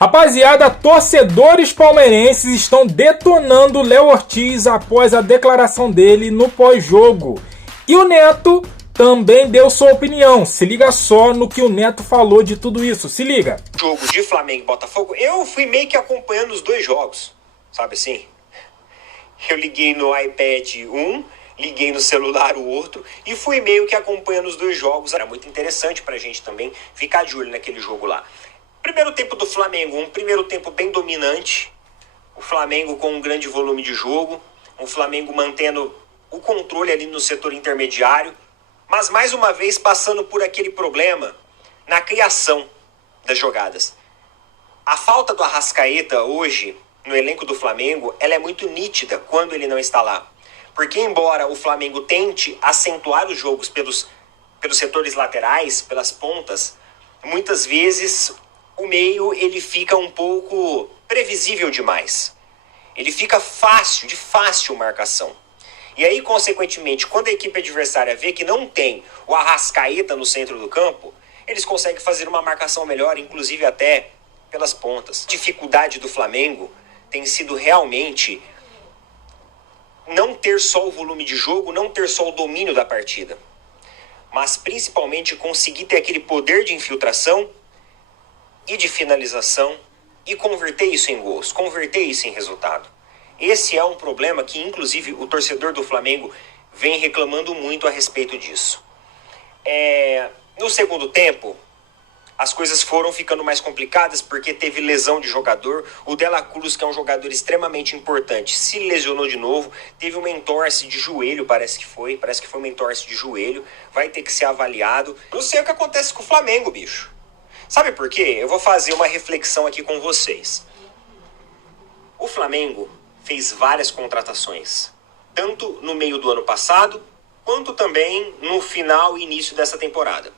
Rapaziada, torcedores palmeirenses estão detonando Léo Ortiz após a declaração dele no pós-jogo. E o Neto também deu sua opinião. Se liga só no que o Neto falou de tudo isso. Se liga. Jogo de Flamengo e Botafogo, eu fui meio que acompanhando os dois jogos, sabe assim? Eu liguei no iPad um, liguei no celular o outro e fui meio que acompanhando os dois jogos. Era muito interessante pra gente também ficar de olho naquele jogo lá. Primeiro tempo do Flamengo, um primeiro tempo bem dominante. O Flamengo com um grande volume de jogo. O Flamengo mantendo o controle ali no setor intermediário. Mas mais uma vez passando por aquele problema na criação das jogadas. A falta do Arrascaeta hoje no elenco do Flamengo, ela é muito nítida quando ele não está lá. Porque embora o Flamengo tente acentuar os jogos pelos setores laterais, pelas pontas, muitas vezes o meio ele fica um pouco previsível demais. Ele fica de fácil marcação. E aí, consequentemente, quando a equipe adversária vê que não tem o Arrascaeta no centro do campo, eles conseguem fazer uma marcação melhor, inclusive até pelas pontas. A dificuldade do Flamengo tem sido realmente não ter só o volume de jogo, não ter só o domínio da partida, mas principalmente conseguir ter aquele poder de infiltração e de finalização e converter isso em gols, converter isso em resultado. Esse é um problema que, inclusive, o torcedor do Flamengo vem reclamando muito a respeito disso. No segundo tempo, as coisas foram ficando mais complicadas porque teve lesão de jogador. O De La Cruz, que é um jogador extremamente importante, se lesionou de novo. Teve uma entorse de joelho, parece que foi uma entorse de joelho. Vai ter que ser avaliado. Não sei o que acontece com o Flamengo, bicho. Sabe por quê? Eu vou fazer uma reflexão aqui com vocês. O Flamengo fez várias contratações, tanto no meio do ano passado, quanto também no final e início dessa temporada.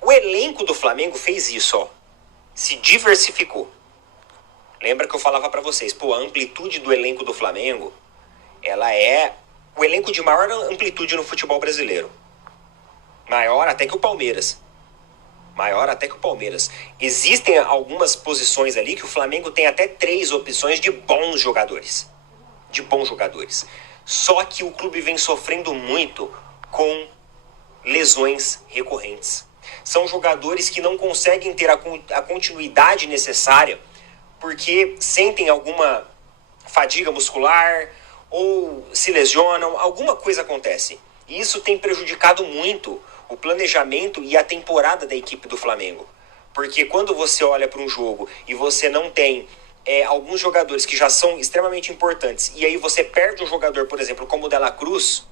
O elenco do Flamengo fez isso, ó, se diversificou. Lembra que eu falava pra vocês, a amplitude do elenco do Flamengo, ela é o elenco de maior amplitude no futebol brasileiro. Maior até que o Palmeiras. Existem algumas posições ali que o Flamengo tem até 3 opções de bons jogadores. Só que o clube vem sofrendo muito com lesões recorrentes. São jogadores que não conseguem ter a continuidade necessária porque sentem alguma fadiga muscular ou se lesionam, alguma coisa acontece. E isso tem prejudicado muito o planejamento e a temporada da equipe do Flamengo. Porque quando você olha para um jogo e você não tem alguns jogadores que já são extremamente importantes, e aí você perde um jogador, por exemplo, como o De La Cruz,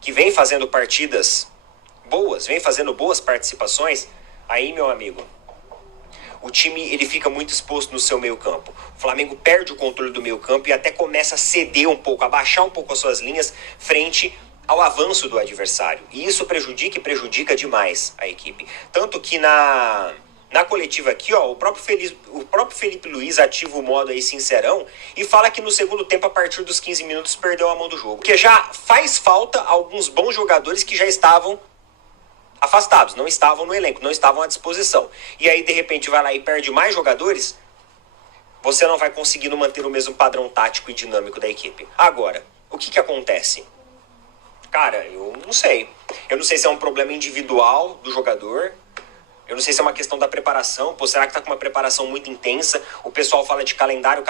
que vem fazendo partidas boas, vem fazendo boas participações, aí, meu amigo, o time ele fica muito exposto no seu meio campo. O Flamengo perde o controle do meio campo e até começa a ceder um pouco, a baixar um pouco as suas linhas frente ao avanço do adversário. E isso prejudica demais a equipe. Tanto que na coletiva aqui, ó, o próprio Felipe Luiz ativa o modo aí sincerão e fala que no segundo tempo, a partir dos 15 minutos, perdeu a mão do jogo. Porque já faz falta alguns bons jogadores que já estavam afastados, não estavam no elenco, não estavam à disposição. E aí, de repente, vai lá e perde mais jogadores, você não vai conseguindo manter o mesmo padrão tático e dinâmico da equipe. Agora, o que acontece? Cara, eu não sei. Eu não sei se é um problema individual do jogador. Eu não sei se é uma questão da preparação. Será que tá com uma preparação muito intensa? O pessoal fala de calendário,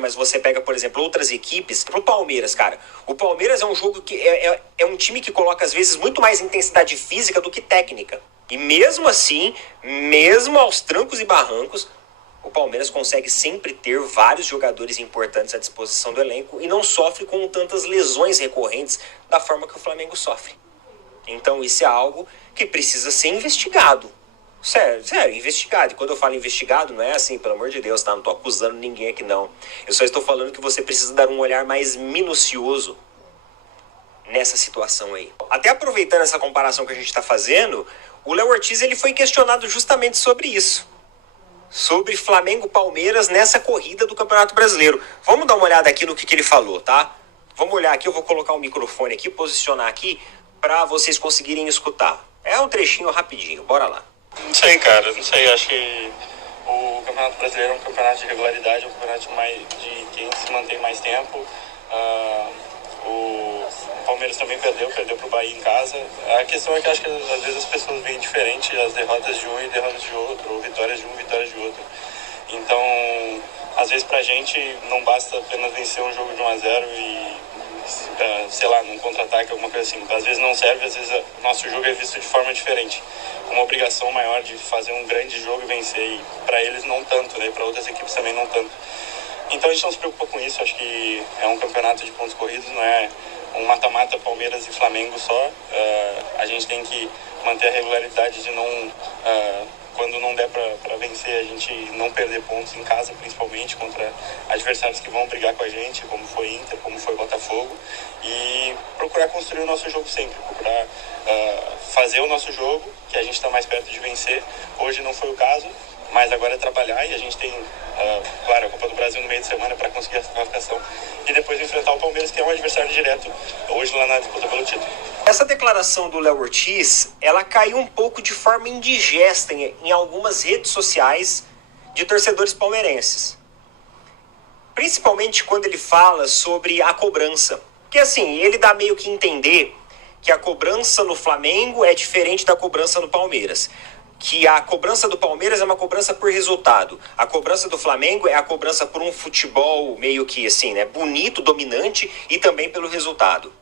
mas você pega, por exemplo, outras equipes. Pro Palmeiras, cara. O Palmeiras é um jogo que é um time que coloca, às vezes, muito mais intensidade física do que técnica. E mesmo assim, mesmo aos trancos e barrancos, o Palmeiras consegue sempre ter vários jogadores importantes à disposição do elenco e não sofre com tantas lesões recorrentes da forma que o Flamengo sofre. Então isso é algo que precisa ser investigado. Sério, investigado. E quando eu falo investigado, não é assim, pelo amor de Deus, tá? Não tô acusando ninguém aqui, não. Eu só estou falando que você precisa dar um olhar mais minucioso nessa situação aí. Até aproveitando essa comparação que a gente tá fazendo, o Léo Ortiz ele foi questionado justamente sobre isso. Sobre Flamengo-Palmeiras nessa corrida do Campeonato Brasileiro. Vamos dar uma olhada aqui no que ele falou, tá? Vamos olhar aqui, eu vou colocar o microfone aqui, posicionar aqui, para vocês conseguirem escutar. É um trechinho rapidinho, bora lá. Não sei, cara, não sei, acho que o Campeonato Brasileiro é um campeonato de regularidade, é um campeonato de quem se mantém mais tempo. O Palmeiras também perdeu para o Bahia em casa. A questão é que acho que às vezes as pessoas veem diferente as derrotas de um e derrotas de outro, ou vitórias de um e vitórias de outro. Então, às vezes pra gente não basta apenas vencer um jogo de 1-0 e, sei lá, num contra-ataque, alguma coisa assim. Às vezes não serve, às vezes o nosso jogo é visto de forma diferente. Uma obrigação maior de fazer um grande jogo e vencer, e para eles não tanto, né? Para outras equipes também não tanto. Então a gente não se preocupa com isso, acho que é um campeonato de pontos corridos, não é um mata-mata Palmeiras e Flamengo só. A gente tem que manter a regularidade de não, quando não der para vencer, a gente não perder pontos em casa, principalmente contra adversários que vão brigar com a gente, como foi Inter, como foi Botafogo, e procurar construir o nosso jogo sempre, procurar fazer o nosso jogo, que a gente está mais perto de vencer. Hoje não foi o caso, mas agora é trabalhar, e a gente tem, claro, a Copa do Brasil no meio de semana para conseguir a classificação e depois enfrentar o Palmeiras, que é um adversário direto hoje lá na disputa pelo título. Essa declaração do Léo Ortiz, ela caiu um pouco de forma indigesta em algumas redes sociais de torcedores palmeirenses. Principalmente quando ele fala sobre a cobrança. Porque assim, ele dá meio que entender que a cobrança no Flamengo é diferente da cobrança no Palmeiras. Que a cobrança do Palmeiras é uma cobrança por resultado. A cobrança do Flamengo é a cobrança por um futebol meio que assim, né, bonito, dominante, e também pelo resultado.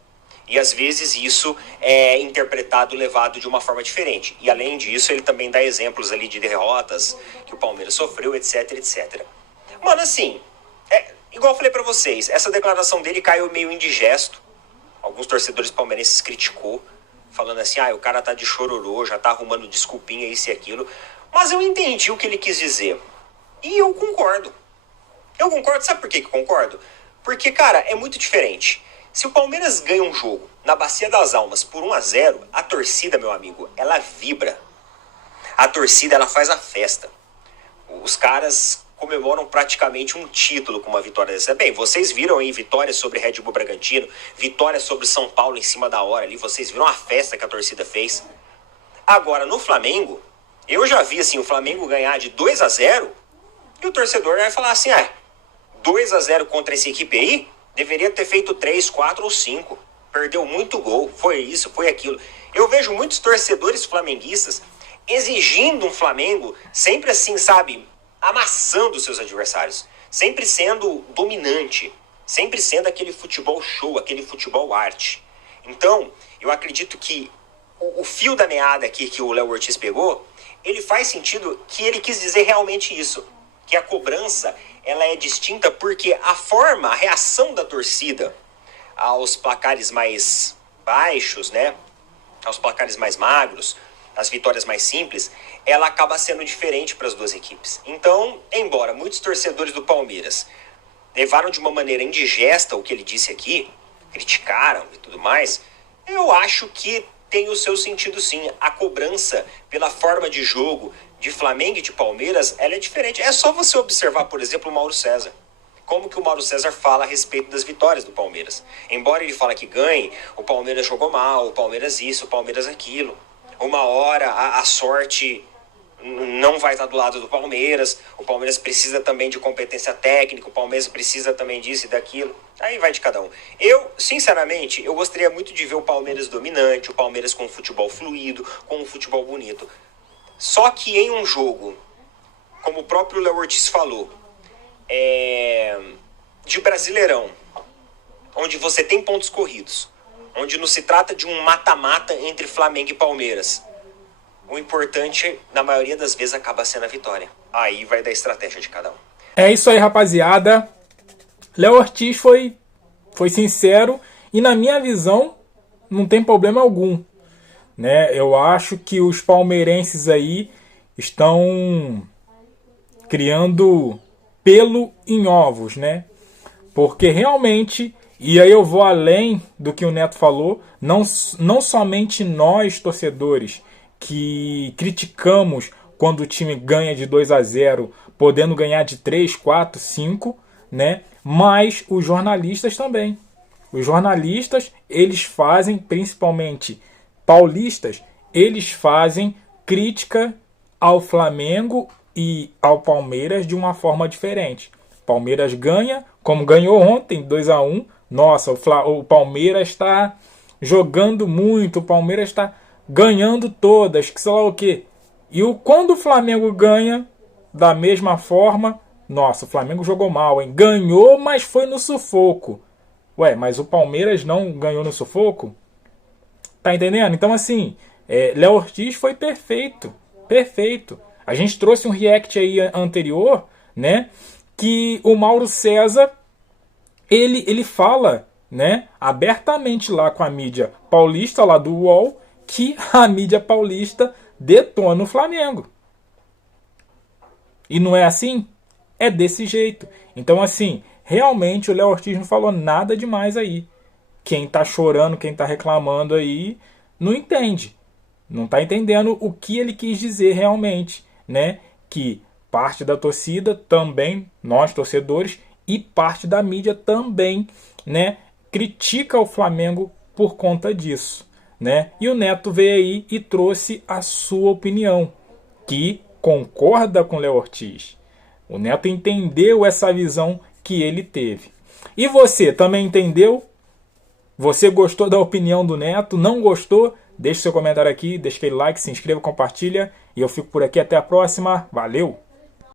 E às vezes isso é interpretado, levado de uma forma diferente. E além disso, ele também dá exemplos ali de derrotas que o Palmeiras sofreu, etc, etc. Mano, assim, igual eu falei pra vocês, essa declaração dele caiu meio indigesto. Alguns torcedores palmeirenses criticou, falando assim, o cara tá de chororô, já tá arrumando desculpinha, isso e aquilo. Mas eu entendi o que ele quis dizer. E eu concordo. Eu concordo, sabe por que eu concordo? Porque, cara, é muito diferente. Se o Palmeiras ganha um jogo na Bacia das Almas por 1-0, a torcida, meu amigo, ela vibra. A torcida, ela faz a festa. Os caras comemoram praticamente um título com uma vitória dessa. Bem, vocês viram aí vitória sobre Red Bull Bragantino, vitória sobre São Paulo em cima da hora ali, vocês viram a festa que a torcida fez. Agora, no Flamengo, eu já vi assim, o Flamengo ganhar de 2-0 e o torcedor vai falar assim, 2-0 contra essa equipe aí, deveria ter feito 3, 4 ou 5. Perdeu muito gol, foi isso, foi aquilo. Eu vejo muitos torcedores flamenguistas exigindo um Flamengo sempre assim, sabe, amassando seus adversários, sempre sendo dominante, sempre sendo aquele futebol show, aquele futebol arte. Então, eu acredito que o fio da meada aqui que o Léo Ortiz pegou, ele faz sentido que ele quis dizer realmente isso, que a cobrança, ela é distinta porque a forma, a reação da torcida aos placares mais baixos, né, aos placares mais magros, as vitórias mais simples, ela acaba sendo diferente para as duas equipes. Então, embora muitos torcedores do Palmeiras levaram de uma maneira indigesta o que ele disse aqui, criticaram e tudo mais, eu acho que tem o seu sentido sim. A cobrança pela forma de jogo de Flamengo e de Palmeiras, ela é diferente. É só você observar, por exemplo, o Mauro César. Como que o Mauro César fala a respeito das vitórias do Palmeiras. Embora ele fale que ganhe, o Palmeiras jogou mal, o Palmeiras isso, o Palmeiras aquilo. Uma hora a sorte não vai estar do lado do Palmeiras, o Palmeiras precisa também de competência técnica, o Palmeiras precisa também disso e daquilo, aí vai de cada um. Eu, sinceramente, eu gostaria muito de ver o Palmeiras dominante, o Palmeiras com um futebol fluido, com um futebol bonito. Só que em um jogo, como o próprio Léo Ortiz falou, de Brasileirão, onde você tem pontos corridos, onde não se trata de um mata-mata entre Flamengo e Palmeiras, o importante, na maioria das vezes, acaba sendo a vitória. Aí vai da estratégia de cada um. É isso aí, rapaziada. Léo Ortiz foi sincero e, na minha visão, não tem problema algum, né? Eu acho que os palmeirenses aí estão criando pelo em ovos, né? Porque realmente, e aí eu vou além do que o Neto falou, não somente nós, torcedores, que criticamos quando o time ganha de 2-0, podendo ganhar de 3, 4, 5, né? Mas os jornalistas também. Os jornalistas, eles fazem, principalmente paulistas, eles fazem crítica ao Flamengo e ao Palmeiras de uma forma diferente. Palmeiras ganha, como ganhou ontem, 2-1. Nossa, o Palmeiras está jogando muito, o Palmeiras está ganhando todas, que sei lá o quê. E quando o Flamengo ganha, da mesma forma, nossa, o Flamengo jogou mal, hein? Ganhou, mas foi no sufoco. Ué, mas o Palmeiras não ganhou no sufoco? Tá entendendo? Então, assim, Léo Ortiz foi perfeito. Perfeito. A gente trouxe um react aí anterior, né? Que o Mauro César, ele fala, né, abertamente lá com a mídia paulista, lá do UOL, que a mídia paulista detona o Flamengo. E não é assim? É desse jeito. Então, assim, realmente o Léo Ortiz não falou nada demais aí. Quem tá chorando, quem tá reclamando aí, não entende. Não tá entendendo o que ele quis dizer realmente, né? Que parte da torcida também, nós torcedores, e parte da mídia também, né, critica o Flamengo por conta disso, né? E o Neto veio aí e trouxe a sua opinião, que concorda com o Léo Ortiz. O Neto entendeu essa visão que ele teve. E você também entendeu? Você gostou da opinião do Neto? Não gostou? Deixe seu comentário aqui, deixa aquele like, se inscreva, compartilha. E eu fico por aqui. Até a próxima. Valeu!